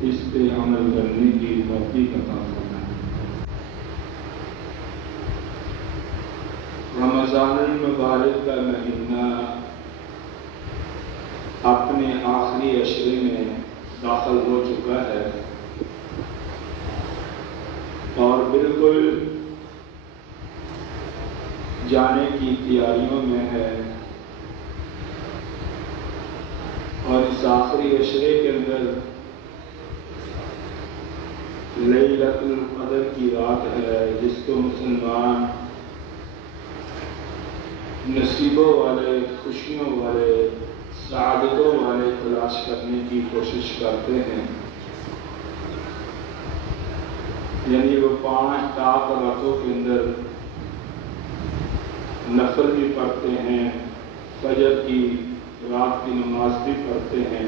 اس پہ عمل کرنے کی توفیق عطا فرمائے۔ رمضان المبارک کا مہینہ اپنے آخری عشرے میں داخل ہو چکا ہے اور بالکل جانے کی تیاریوں میں ہے، اور اس آخری عشرے کے اندر لیلۃ القدر کی رات ہے، جس کو مسلمان نصیبوں والے، خوشیوں والے، سعادتوں والے تلاش کرنے کی کوشش کرتے ہیں۔ یعنی وہ 5 طاق راتوں کے اندر نفل بھی پڑھتے ہیں، فجر کی رات کی نماز بھی پڑھتے ہیں،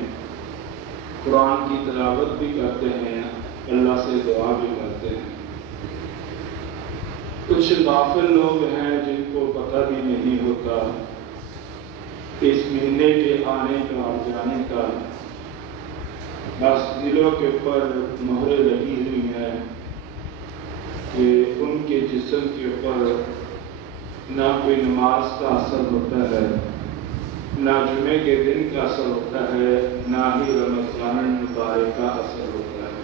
قرآن کی تلاوت بھی کرتے ہیں، اللہ سے دعا بھی کرتے ہیں۔ کچھ غافل لوگ ہیں جن کو پتہ بھی نہیں ہوتا اس مہینے کے آنے کا اور جانے کا، بس دلوں کے اوپر مہریں لگی ہوئی ہیں کہ ان کے جسم کے اوپر نہ کوئی نماز کا اثر ہوتا ہے، نہ جمعے کے دن کا اثر ہوتا ہے، نہ ہی رمضان المبارک کا اثر ہوتا ہے۔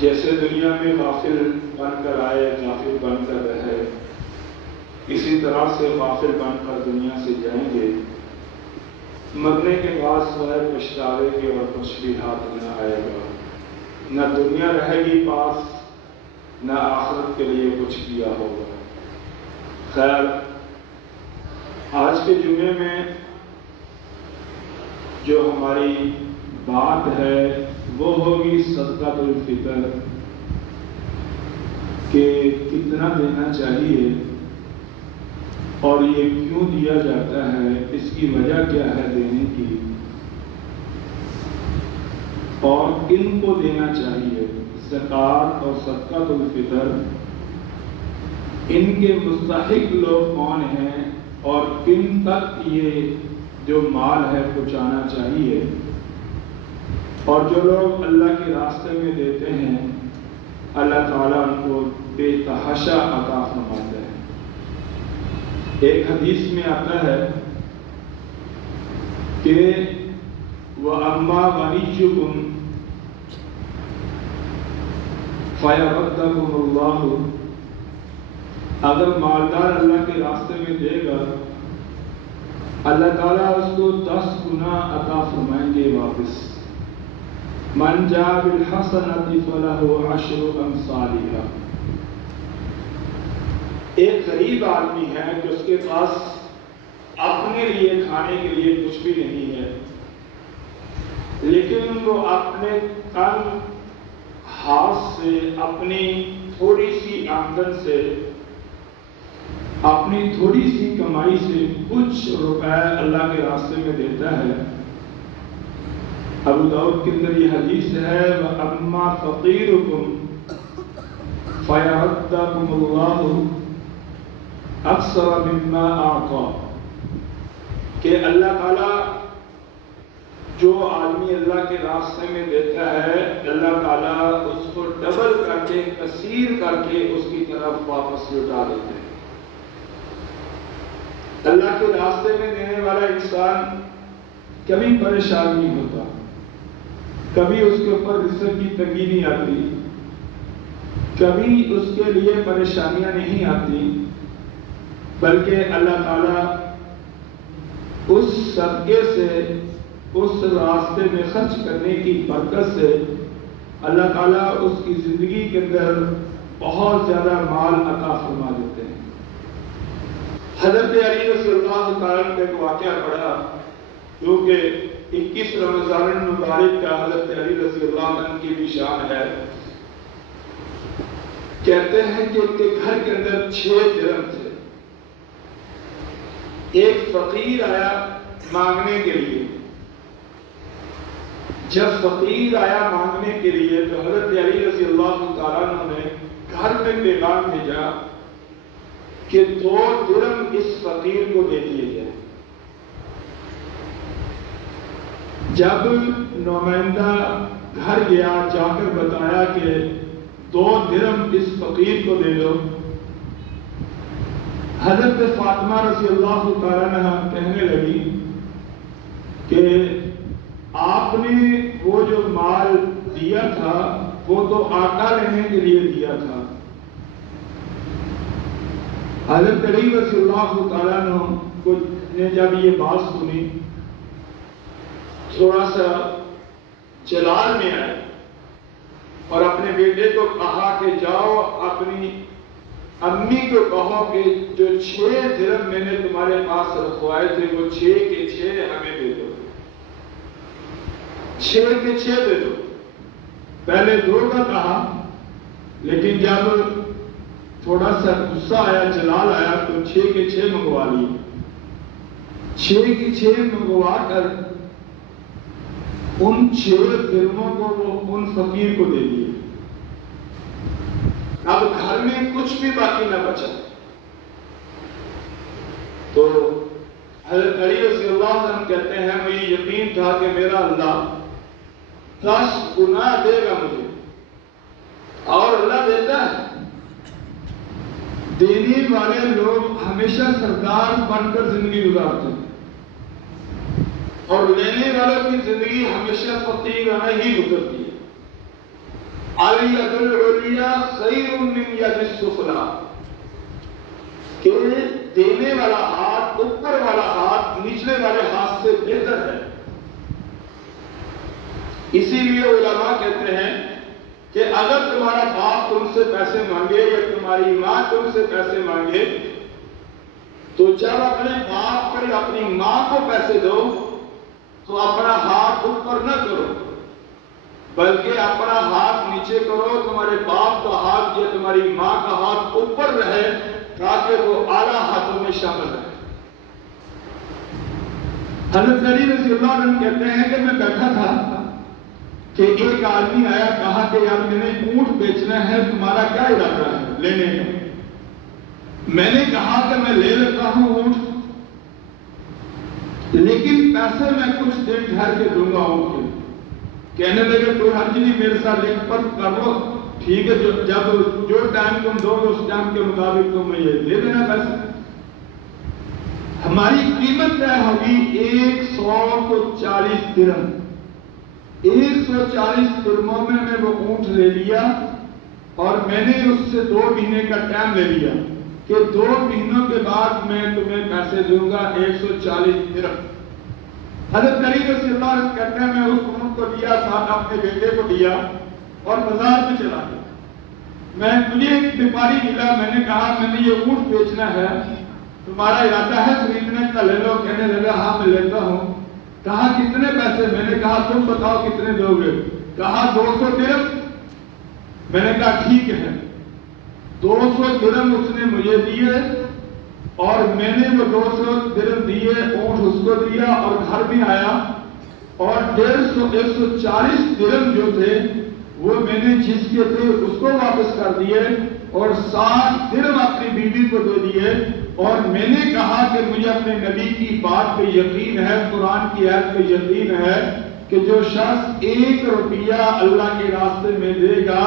جیسے دنیا میں غافل بن کر آئے، غافل بن کر رہے، اسی طرح سے غافل بن کر دنیا سے جائیں گے۔ مرنے کے بعد سوائے پچھتاوے کے اور کچھ بھی ہاتھ نہ آئے گا، نہ دنیا رہے گی پاس، نہ آخرت کے لیے کچھ کیا ہوگا۔ خیر، آج کے جمعے میں جو ہماری بات ہے وہ ہوگی صدقۃ الفطر، کہ کتنا دینا چاہیے اور یہ کیوں دیا جاتا ہے، اس کی وجہ کیا ہے دینے کی، اور کن کو دینا چاہیے۔ زکوٰۃ اور صدقۃ الفطر، ان کے مستحق لوگ کون ہیں اور کن تک یہ جو مال ہے پہنچانا چاہیے، اور جو لوگ اللہ کے راستے میں دیتے ہیں اللہ تعالیٰ ان کو بے تحاشا عطا فرماتے ہیں۔ ایک حدیث میں آتا ہے کہ وَأَمَّا غَنِيُّكُمْ فَيَرَدَّكُمُ اللَّهُ، اگر مالدار اللہ کے راستے میں دے گا اللہ تعالیٰ اس کو 10 گنا عطا فرمائیں گے واپس۔ مَنْ جَاءَ بِالْحَسَنَةِ فَلَهُ 10 أَمْثَالِهَا۔ ایک غریب آدمی ہے کہ اس کے پاس اپنے لیے کھانے کے لیے کچھ بھی نہیں ہے، لیکن وہ اپنے تنگ ہاتھ سے، اپنی تھوڑی سی آمدن سے، اپنی تھوڑی سی کمائی سے کچھ روپے اللہ کے راستے میں دیتا ہے۔ ابو داؤد کے اندر یہ حدیث ہے وَأَمَّا فَقِيرُكُمْ فَيَرَدَّكُمُ اللَّهُ أَكْثَرَ مِمَّا أَعْطَى، کہ اللہ تعالیٰ جو آدمی اللہ کے راستے میں دیتا ہے اللہ تعالیٰ اس کو ڈبل کر کے، کثیر کر کے اس کی طرف واپس لوٹا دیتے ہیں۔ اللہ کے راستے میں دینے والا انسان کبھی پریشان نہیں ہوتا، کبھی اس کے اوپر رزق کی تنگی نہیں آتی، کبھی اس کے لیے پریشانیاں نہیں آتی، بلکہ اللہ تعالیٰ اس صدقے سے، اس راستے میں خرچ کرنے کی برکت سے اللہ تعالیٰ اس کی زندگی کے اندر بہت زیادہ مال عطا فرما دیتے ہیں۔ حضرت علی رضی اللہ تعالیٰ نے ایک واقعہ پڑھا جو کہ 21 رمضان المبارک کا حضرت علی رضی اللہ عنہ کی بھی شان ہے۔ کہتے ہیں کہ ان کے گھر کے اندر 6 درہم تھے۔ ایک فقیر آیا مانگنے کے لیے، جب فقیر آیا مانگنے کے لیے تو حضرت علی رضی اللہ تعالیٰ عنہ نے گھر میں پیغام بھیجا کہ 2 درہم اس فقیر کو دے دیے جائیں۔ جب نمائندہ گھر گیا، جا کر بتایا کہ 2 درہم اس فقیر کو دے دو، حضرت فاطمہ رضی اللہ تعالیٰ عنہ کہنے لگی کہ آپ نے وہ جو مال دیا تھا وہ تو آٹا لینے کے لیے دیا تھا۔ حضرت علی رضی اللہ تعالیٰ عنہ نے جب یہ بات سنی، تھوڑا سا جلال میں آئے اور اپنے بیٹے کو کہا کہ جاؤ اپنی امی کو کہو کہ جو 6 درہم میں نے تمہارے پاس رکھوائے تھے وہ 6 کے 6 ہمیں دے دو، 6 کے 6 دے دو۔ پہلے 2 کا کہا، لیکن جب تھوڑا سا غصہ آیا، جلال آیا، تو 6 کے 6 منگوا لیے۔ 6 کے 6 منگوا کر ان 6 درہموں کو وہ ان فقیر کو دے دیے۔ اب گھر میں کچھ بھی باقی نہ بچا۔ تو حضرت علی رضی اللہ عنہ کہتے ہیں مجھے یقین تھا کہ میرا اللہ 10 گنا دے گا مجھے، اور اللہ دیتا ہے۔ دینے والے لوگ ہمیشہ سردار بن کر زندگی گزارتے ہیں، اور لینے والوں کی زندگی ہمیشہ فقیرانہ ہی گزرتی ہے۔ الید العلیٰ خیر من ید السفلیٰ، کہ دینے والا ہاتھ، اوپر والا ہاتھ نچلے والے ہاتھ سے بہتر ہے۔ اسی لیے علماء کہتے ہیں کہ اگر تمہارا باپ تم سے پیسے مانگے یا تمہاری ماں تم سے پیسے مانگے، تو جب اپنے باپ پر اپنی ماں کو پیسے دو تو اپنا ہاتھ اوپر نہ کرو، بلکہ اپنا ہاتھ نیچے کرو، تمہارے باپ کا ہاتھ یا تمہاری ماں کا ہاتھ اوپر رہے تاکہ وہ اعلیٰ ہاتھوں میں شامل رہے۔ حضرت علی رضی اللہ عنہ کہتے ہیں کہ میں بیٹھا تھا کہ ایک آدمی آیا، کہا کہ یار میں نے اونٹ بیچنا ہے، تمہارا کیا ارادہ ہے لینے کا؟ میں نے کہا کہ میں لے لیتا ہوں اونٹ، لیکن پیسے میں کچھ دن ٹھہر کے دوں گا اونٹ کے۔ کہنے لگے کوئی حرج نہیں، میرے ساتھ لکھ پڑھ کر لو، ٹھیک ہے، جب جو ٹائم تم دو گے اس ٹائم کے مطابق تم یہ دے دینا پیسے۔ ہماری قیمت طے ہوگی 140 درہم۔ 140 درہموں میں وہ اونٹ لے لیا، اور میں نے اس سے 2 مہینے کا ٹائم لے لیا کہ 2 مہینوں کے بعد میں تمہیں پیسے دوں گا 140 درہم۔ حضرت علی رضی اللہ عنہ کہتے ہیں میں اس اونٹ کو لیا، ساتھ اپنے بیٹے کو لیا اور بازار میں چلا گیا۔ مجھے ایک بیپاری ملا، میں نے کہا میں نے یہ اونٹ بیچنا ہے، تمہارا ارادہ ہے خریدنے کا؟ لے لو۔ کہنے لگا ہاں میں لیتا ہوں۔ کہا کتنے پیسے؟ میں نے کہا تم بتاؤ کتنے دو گے؟ کہا 200 درہم۔ میں نے کہا ٹھیک ہے۔ 200 درہم اس نے مجھے دیے، اور میں نے وہ 200 درہم دیے، اونٹ اس کو دیا، اور گھر میں آیا اور 140 درہم جو تھے وہ میں نے جس کے تھے اس کو واپس کر دیے، اور 60 درہم اپنی بیوی کو دے دیے، اور میں نے کہا کہ مجھے اپنے نبی کی بات پہ یقین ہے، قرآن کی آیت پہ یقین ہے کہ جو شخص 1 روپیہ اللہ کے راستے میں دے گا،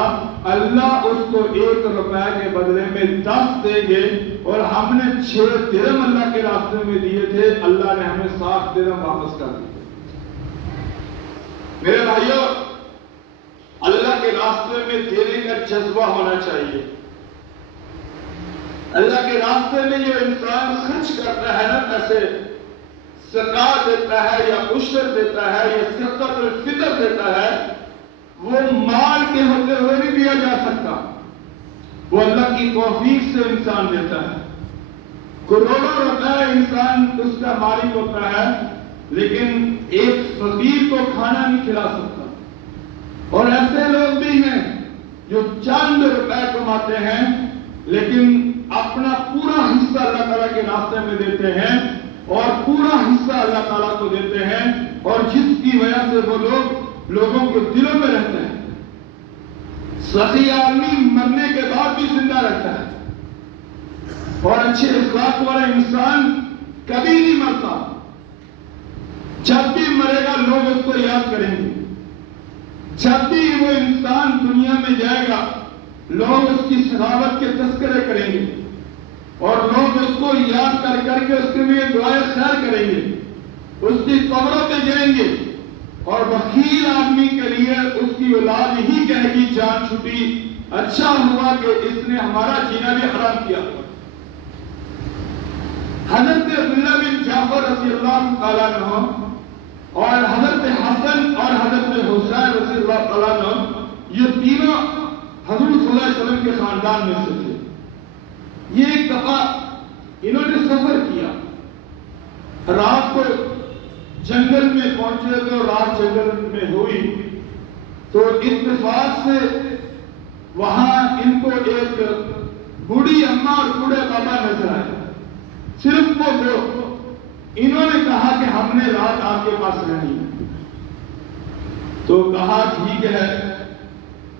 اللہ اس کو 1 روپے کے بدلے میں 10 دیں گے، اور ہم نے 6 درہم اللہ کے راستے میں دیے تھے، اللہ نے ہمیں 60 درہم واپس کر دیے۔ میرے بھائیوں، اللہ کے راستے میں دینے کا جذبہ ہونا چاہیے۔ اللہ کے راستے میں جو انسان خرچ کرتا ہے نا پیسے، زکات دیتا ہے یا عشر دیتا ہے یا صدقۃ الفطر دیتا ہے، وہ مال کے ہوتے ہوئے نہیں دیا جا سکتا، وہ اللہ کی توفیق سے انسان دیتا ہے۔ کروڑوں روپے انسان اس کا مالک ہوتا ہے، لیکن ایک فقیر کو کھانا نہیں کھلا سکتا۔ اور ایسے لوگ بھی ہیں جو چند روپے کماتے ہیں، لیکن اپنا پورا حصہ اللہ تعالیٰ کے راستے میں دیتے ہیں، اور پورا حصہ اللہ تعالیٰ کو دیتے ہیں، اور جس کی وجہ سے وہ لوگ لوگوں کے دلوں میں رہتے ہیں۔ سخی آدمی مرنے کے بعد بھی زندہ رہتا ہے، اور اچھے اخلاق والا انسان کبھی نہیں مرتا۔ جب بھی مرے گا لوگ اس کو یاد کریں گے. جب بھی وہ انسان دنیا میں جائے گا لوگ اس کی سخاوت کے تذکرے کریں گے اور لوگ اس کو یاد کر کر کے اس کے لیے دعائیں خیر کریں گے. اس کی قبروں پہ جائیں گے اور بخیل آدمی کے لیے اس کی اولاد ہی کہے گی جان چھٹی، اچھا ہوا کہ اس نے ہمارا جینا بھی حرام کیا. حضرت عبداللہ بن جعفر رضی اللہ تعالیٰ عنہ اور حضرت حسن اور حضرت حسین رضی اللہ تعالیٰ عنہ یہ تینوں حضور صلی اللہ علیہ وسلم کے خاندان میں سے تھے. یہ ایک دفعہ انہوں نے سفر کیا، رات کو جنگل میں پہنچے تو رات جنگل میں ہوئی تو اتفاق سے وہاں ان کو ایک بوڑھی اماں اور بوڑھے بابا نظر آئے، صرف وہ دو. انہوں نے کہا کہ ہم نے رات آپ کے پاس رہنی ہے. تو کہا ٹھیک ہے،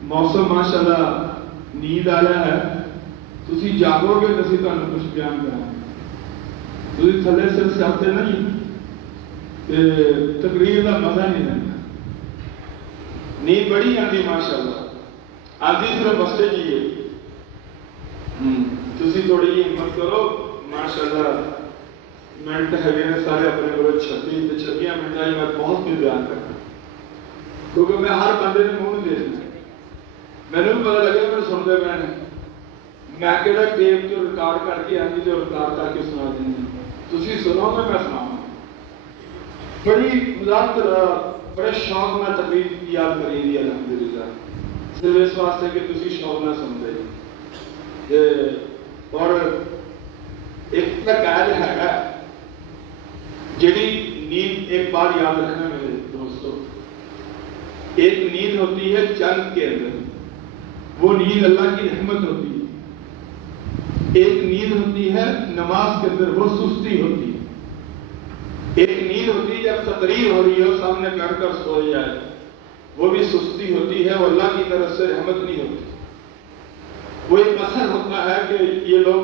موسم ماشاءاللہ نیند آ رہا ہے، تسی جاگو گے تو تمہیں کچھ بیان کریں. تسی تھلے سے سیاتے نہیں تقریر کا مزہ نہیں لینا. نیند بڑی آتی ماشاءاللہ، آدھی صرف بستے جیے. تسی تھوڑی جی ہمت کرو ماشاءاللہ. منٹ ہے سارے اپنے کو 26 منٹ آئی میں بہت بھی بیان کرنا کیونکہ میں ہر بندے نے منہ دے دینا. میں نے بھی پتا لگا میں سنتے میں کہڑا ٹیپ جو ریکارڈ کر کے آتی جو ریکارڈ کر کے سنا دیں گے. تسی سنو گے میں سناؤں. بڑی مذاق بڑے شوق میں تقریر یاد کری دی الحمدللہ، صرف اس واسطے کہ تسی شوق نہ سنتے. اور ایک قید ہے جیڑی نیند ایک بار یاد رکھنا میرے دوستو. ایک نیند ہوتی ہے جنگ کے اندر، وہ نیند اللہ کی رحمت ہوتی ہے. ایک نیند ہوتی ہے نماز کے اندر، وہ سستی ہوتی ہے. ایک نیند ہوتی ہے جب تقریر ہو رہی ہو سامنے بیٹھ کر سو جائے، وہ بھی سستی ہوتی ہے، وہ اللہ کی طرف سے رحمت نہیں ہوتی. وہ ایک اثر ہوتا ہے کہ یہ لوگ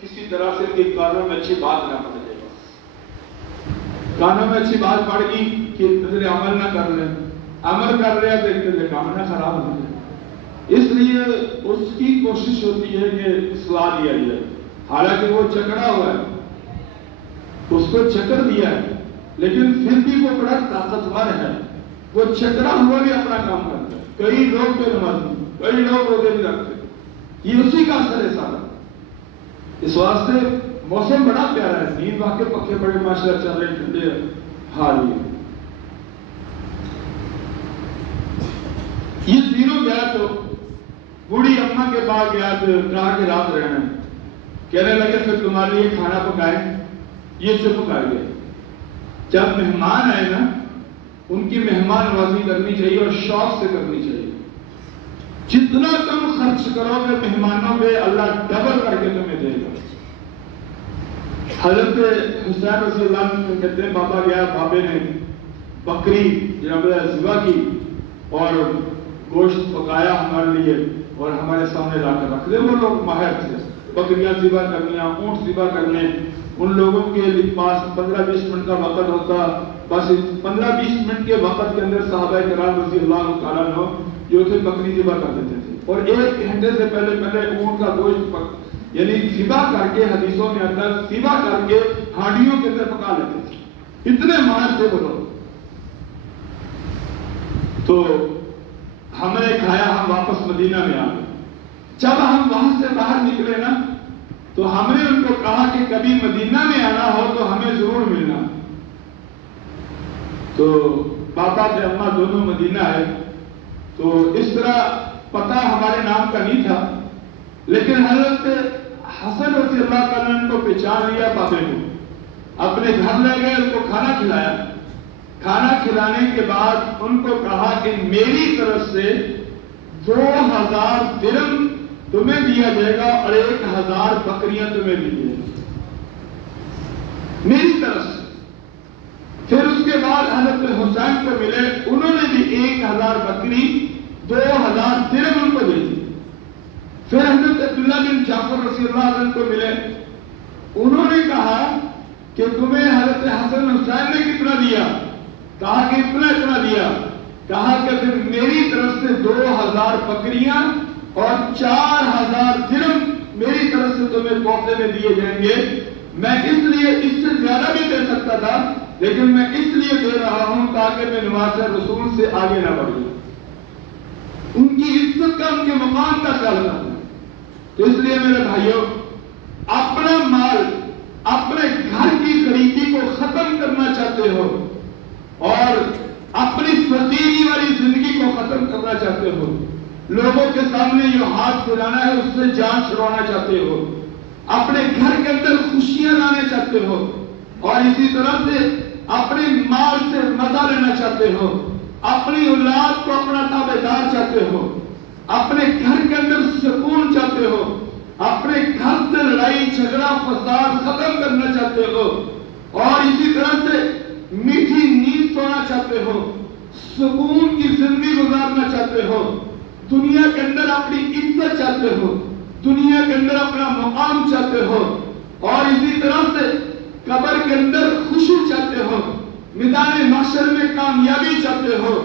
کسی طرح سے کہ کانوں میں اچھی بات نہ پڑ جائے. بس کانوں میں اچھی بات پڑ گئی کہ تیرے عمل نہ کر لیں، عمل کر رہے تو تیرے کام نہ خراب ہو جائے. اس لیے اس کی کوشش ہوتی ہے کہ اصلاح دیا جائے. حالانکہ وہ جکڑا ہوا ہے، اس کو چکر دیا ہے، لیکن پھر بھی وہ بڑا طاقتور ہے. وہ چکرا ہوا بھی اپنا کام کرتا ہے. کئی لوگ بے نمازی، کئی لوگ روزے نہیں رکھتے، یہ اسی کا اثر ہے سارا. اس واسطے موسم بڑا پیارا ہے. نیند واقع پکے بڑے ماشاءاللہ چل رہے ٹھنڈے حال. یہ تینوں گیا تو بوڑھی اماں کے پاس گیا تو کہا کہ رات رہنا ہے. کہنے لگے پھر تمہارے لیے کھانا پکائیں. یہ چپ کر گئے. جب مہمان آئے نا ان کی مہمان نوازی کرنی چاہیے اور شوق سے کرنی چاہیے. جتنا کم خرچ کرو گے مہمانوں پہ اللہ ڈبل کر کے تمہیں دے گا. حضرت حسین رضی اللہ عنہ کہتے ہیں بابا گیا، بابے نے بکری جناب ذبح کی اور گوشت پکایا ہمارے لیے اور ہمارے سامنے لا کر رکھ دے. وہ لوگ ماہر تھے بکریاں ذبح کرنی، اونٹ ذبح کرنے. ان لوگوں کے پاس 15-20 منٹ کا وقت ہوتا. بس 15-20 منٹ کے وقت کے اندر صحابہ کرام رضی اللہ تعالیٰ عنہ جو تھے بکری ذبح کر دیتے تھے اور 1 گھنٹے سے پہلے اونٹ کا گوشت یعنی ذبح کر کے، حدیثوں میں آتا ہے ذبح کر کے ہانڈیوں کے اندر پکا لیتے تھے. اتنے ماہر تھے وہ لوگ. تو ہم نے کھایا، ہم واپس مدینہ میں آ گئے. جب ہم وہاں سے باہر نکلے نا تو ہم نے ان کو کہا کہ کبھی مدینہ میں آنا ہو تو ہمیں ضرور ملنا. تو پاپا سے اماں دونوں مدینہ آئے. تو اس طرح پتہ ہمارے نام کا نہیں تھا، لیکن حضرت حسن رضی اللہ تعالیٰ نے کو پہچان لیا. پاپے کو اپنے گھر لے گئے، ان کو کھانا کھلایا. کھانا کھلانے کے بعد ان کو کہا کہ میری طرف سے 2000 درہم تمہیں دیا جائے گا اور 1000 بکریاں تمہیں دی جائے گی میری طرف سے. پھر اس کے بعد حضرت حسین کو ملے، انہوں نے بھی 1000 بکری 2000 درہم ان کو دے دی. پھر حضرت عبداللہ بن جعفر رضی اللہ عنہ کو ملے، انہوں نے کہا کہ تمہیں حضرت حسن حسین نے کتنا دیا؟ کہا کہ اتنا اتنا دیا، کہا کہ پھر میری طرف سے 2000 بکریاں اور 4000 درہم میری طرف سے تمہیں تحفے میں دیے جائیں گے۔ میں اس لیے اس سے زیادہ بھی دے سکتا تھا، لیکن میں اس لیے دے رہا ہوں تاکہ میں نواز رسول سے آگے نہ بڑھوں، ان کی عزت کا، ان کے مقام کا خیال رکھنا۔ تو اس لیے میرے بھائیوں، اپنا مال، اپنے گھر کی غریبی کو ختم کرنا چاہتے ہو اور اپنی فقیری والی زندگی کو ختم کرنا چاہتے ہو، لوگوں کے سامنے جو ہاتھ پھیلانا ہے اس سے جان چھڑوانا چاہتے ہو، اپنے گھر کے اندر خوشیاں لانا چاہتے ہو، اور اسی طرح سے اپنے مال سے مزہ لینا چاہتے ہو، اپنی اولاد کو اپنا تابع دار چاہتے ہو، اپنے گھر کے اندر سکون چاہتے ہو، اپنے گھر سے لڑائی جھگڑا فساد ختم کرنا چاہتے ہو، اور اسی طرح سے میٹھی نیند سونا چاہتے ہو، سکون کی زندگی گزارنا چاہتے ہو، دنیا کے اندر اپنی عزت چاہتے ہو، دنیا کے اندر اپنا مقام چاہتے ہو، اور اسی طرح سے قبر کے اندر خوشی چاہتے ہو، میدان محشر میں کامیابی چاہتے ہو،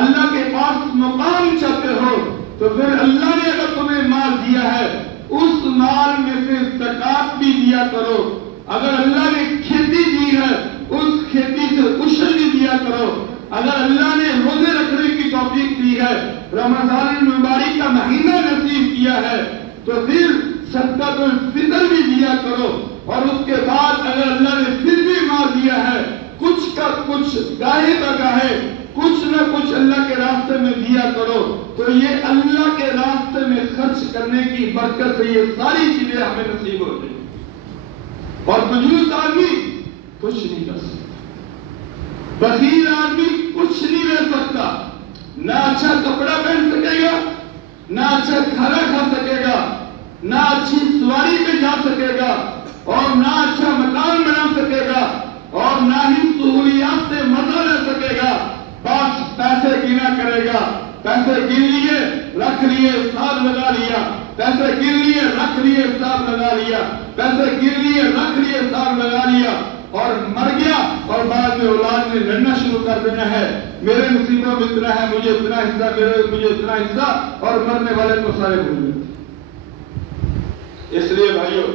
اللہ کے پاس مقام چاہتے ہو، تو پھر اللہ نے اگر تمہیں مال دیا ہے اس مال میں سے زکات بھی دیا کرو۔ اگر اللہ نے کھیتی دی ہے اس کھیتی سے عشر بھی دیا کرو۔ اگر اللہ نے روزے رکھنے کی توفیق دی ہے، رمضان المبارک کا مہینہ نصیب کیا ہے، تو پھر صدقۃ الفطر بھی دیا کرو۔ اور اس کے بعد اگر اللہ نے پھر بھی مال دیا ہے، کچھ کا کچھ، گاہے کا گاہے، کچھ نہ کچھ اللہ کے راستے میں دیا کرو۔ تو یہ اللہ کے راستے میں خرچ کرنے کی برکت سے یہ ساری چیزیں ہمیں نصیب ہوتی ہیں۔ اور کنجوس آدمی کچھ نہیں کر سکتا، بخیل آدمی کچھ نہیں لے سکتا، نہ اچھا کپڑا پہن سکے گا، نہ اچھا کھانا کھا سکے گا، نہ اچھی سواری پہ جا سکے گا، اور نہ اچھا مکان بنا سکے گا، اور نہ ہی سہولیات سے مزہ لے سکے گا۔ بس پیسے گنا کرے گا، پیسے گن لیے رکھ لیے حساب لگا لیا، پیسے گن لیے رکھ لیے حساب لگا لیا، پیسے گن لیے رکھ لیے حساب لگا لیا، اور مر گیا، اور بعد میں اولاد نے لڑنا شروع کر دینا ہے، میرے نصیبوں میں اتنا ہے، مجھے اتنا حصہ، مجھے اتنا حصہ، اور مرنے والے کو سارے بھول گئے۔ اس لیے بھائیو،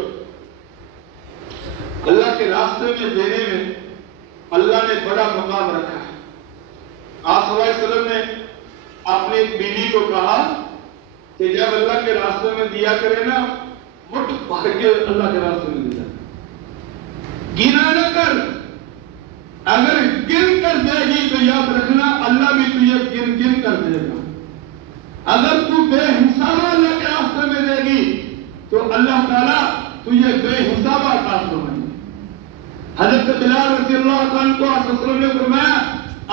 اللہ کے راستے میں دینے میں اللہ نے بڑا مقام رکھا ہے۔ آپ صلی اللہ علیہ وسلم نے اپنی بیوی کو کہا کہ جب اللہ کے راستے میں دیا کرے نا، مٹھ بھر کے اللہ کے راستے میں دیا، گنا نہ کر، اگر گن کر دے گی تو یاد رکھنا اللہ بھی تجھے گن گن کر دے گا۔ اگر تو بے حسابہ اللہ کے راستے میں دے گی تو اللہ تعالیٰ تجھے بے حسابہ عطا فرمائے گا۔ حضرت بلال رضی اللہ عنہ کو آپ صلی اللہ علیہ وسلم نے فرمایا،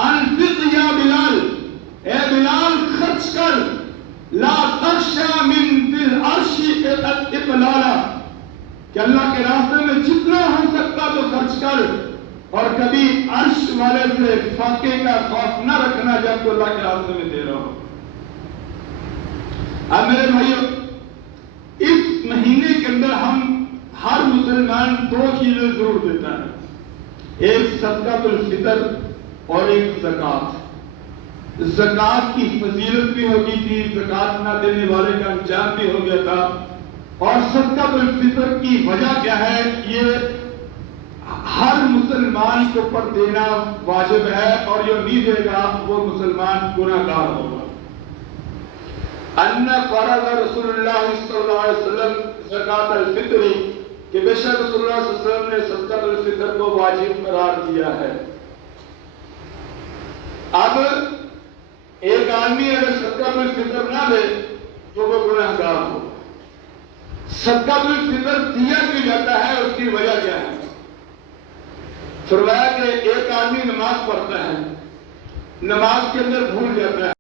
انفق یا بلال، اے بلال خرچ کر، لا تخشى من ذی العرش اقلالا، کہ اللہ کے راستے میں جتنا ہو سکتا تو خرچ کر، اور کبھی عرش والے سے فاقے کا خوف نہ رکھنا جب تو اللہ کے راستے میں دے رہا ہو۔ اب میرے بھائیو، اس مہینے کے اندر ہم ہر مسلمان دو چیزیں ضرور دیتا ہے، ایک صدقۃ الفطر اور ایک زکات۔ زکات کی فضیلت بھی ہوگی تھی، زکات نہ دینے والے کا انجام بھی ہو گیا تھا، اور صدقۃ الفطر کی وجہ کیا ہے، یہ ہر مسلمان کے اوپر دینا واجب ہے، اور جو نہیں دے گا وہ مسلمان گناہگار ہوگا۔ ان فرض رسول اللہ صلی اللہ علیہ وسلم زکات الفطر، کہ بے شک رسول اللہ صلی اللہ علیہ وسلم نے صدقۃ الفطر کو واجب قرار دیا ہے۔ اب ایک آدمی اگر صدقۃ الفطر نہ دے تو وہ گناہگار ہو۔ صدقۃ الفطر دیا کیوں جاتا ہے، اس کی وجہ کیا ہے؟ فرمایا کہ ایک آدمی نماز پڑھتا ہے، نماز کے اندر بھول جاتا